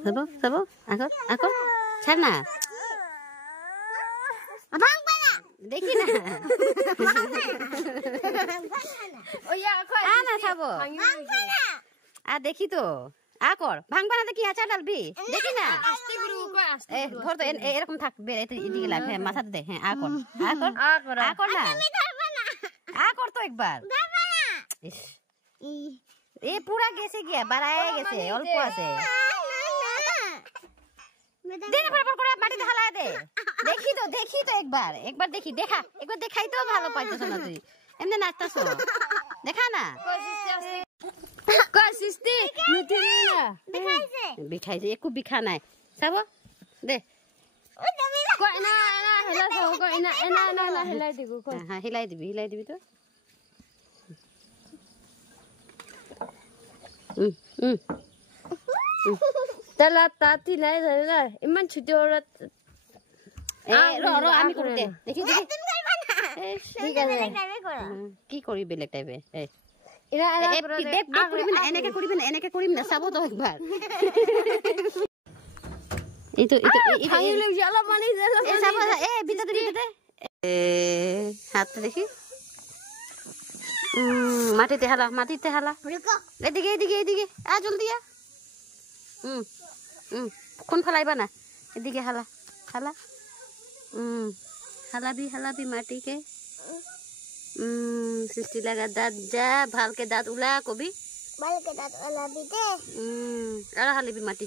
Sabo, sabo, akor, chana. Abang pana. Dekhi na. Oh ya, aku. Ana sabo. Bang pana. Dekhi to. Akor, bang pana dekhi acha dalbi. Dekhi na. Aste guru ko aste. ধর তো এরকম থাকবে এদিকে লাগ হ্যাঁ মাথাতে দে হ্যাঁ আকর আকর আকর না আমি ধরব না। আকর তো একবার ধরব না। এ পুরা গেছে গিয়া বাড়ায় গেছে অল্প আছে দে না পর করে মাটিতে হালায় দে দেখি তো একবার দেখি একবার দেখাই তো ভালো পাইতেছ না তুই এমনি নাচতাছ দেখা না কসিস্তি মিঠিলি না বিখাইছে একটু বিখা নাই চাব দে কই না হেলা সব কই না হেলাই দিগু কই হ্যাঁ হিলাই দিবি তো তালা তাতি লাই ধরে ইমান ছুটি ওরা র আমি করি দে দেখি তুমি করবা না ঠিক আছে কি করি বেলেগ টাইপে এই এরা দেখ এনেকে করিম না চাব তো একবার এই তো ভাঙি লই জালা পানি এ চাব এ ভিতরে দিতে এ হাতটা দেখি মাটিতে হালা এদিকে আ জলদি আ কোন ফেলাইবা না এদিকে হালা হালাবি মাটিকে সৃষ্টি লাগা দাঁত যা ভালকে দাঁত উলা কবি ভালকে দাঁত ওলাবি দে আর হালিবি মাটি